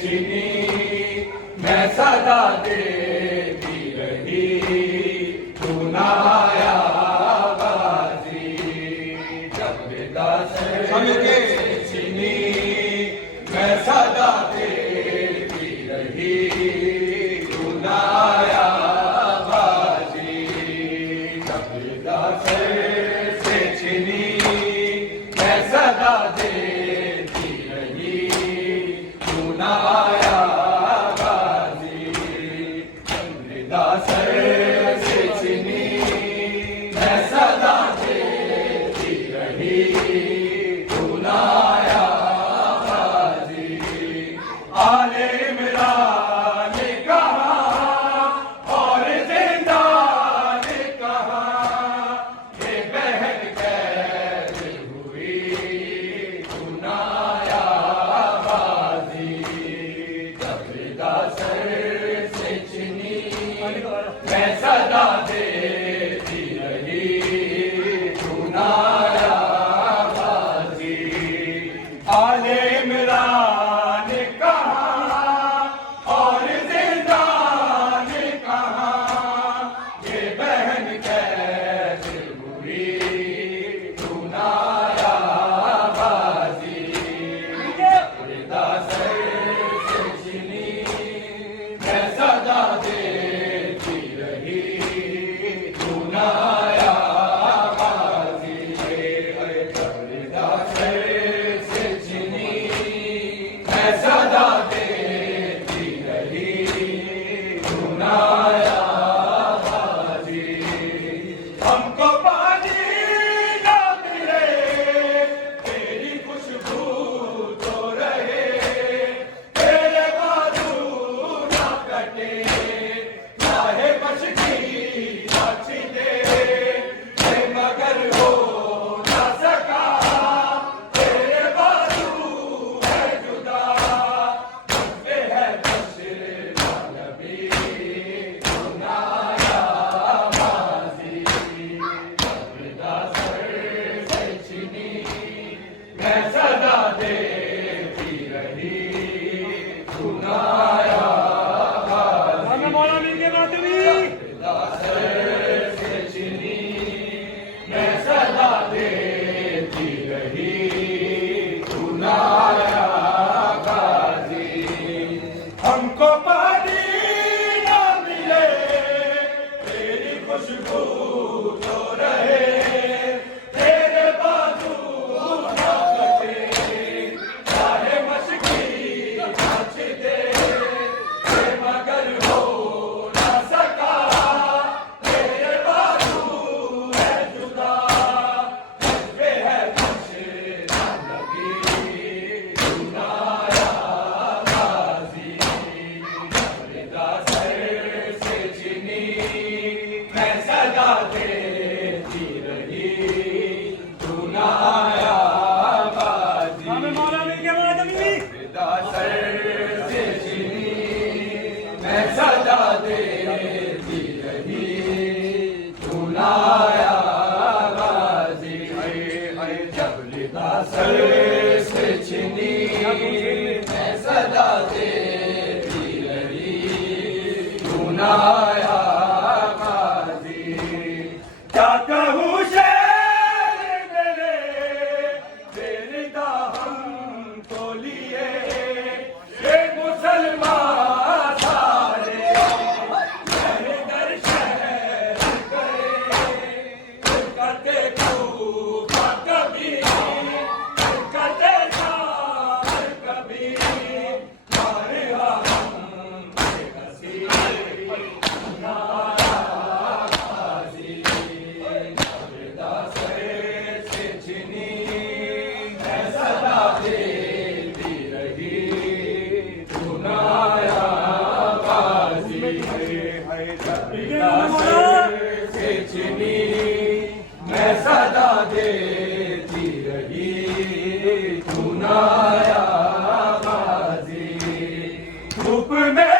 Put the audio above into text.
छिनी मैं सदा देती रही तू ना आया बाजी जबदा से छिनी मैं सदा देती रही तू ना आया बाजी जबदा से छिनी मैं सदा देती रही तू ना आया बाजी जबदा से छिनी मैं सदा देती रही तू ना आया बाजी आले इमरान ने कहा और जिंदा ने कहा ये बहन कैद हुई तू ना आया बाजी जबदा से छिनी मैं सदा देती रही तू ना आया बाजी आले इमरान ने कहा और जिंदा ने कहा ये बहन कैद हुई तू ना आया बाजी जबदा से छिनी मैं सदा देती रही तू ना आया बाजी जबदा से छिनी मैं सदा देती रही तू ना आया बाजी हमको पानी ना मिले तेरी खुशबू तो रहे तेरे बाजू ना कटे चाहे बच की साक्षी दे मगर हो ना सका तेरे बाजू है जुदा मुझसे है बस नबी तू ना आया बाजी जबदा से छिनी मैं सदा देती रही तू ना आया बाजी जबदा से छिनी मैं सदा देती रही तू ना आया बाजी हमको पानी ना मिले तेरी खुशबू तो रहे तेरे बाजू ना कटे चाहे मशकी नाच दे मगर हो ना सका तेरे बाजू है जुदा मुझपे है कुछ ना लगी तू ना आया बाजी जबदा से छिनी मैं सदा देती रही तू ना आया बाजी जबदा से छिनी मैं सदा देती रही तू ना आया बाजी जबदा से छिनी मैं सदा देती रही तू ना आया बाजी क्या कहूँ शेर मेरे तेरे दाहम को लिए ये मुसलमान सारे मेरे दर शहर गए करते खूबा कभी करते शार कभी मारे हम हसी ना आया बाजी जबदा से छिनी मैं सदा देती रही तू ना आया बाजी जबदा से छिनी मैं सदा देती रही तू ना आया बाजी धूप में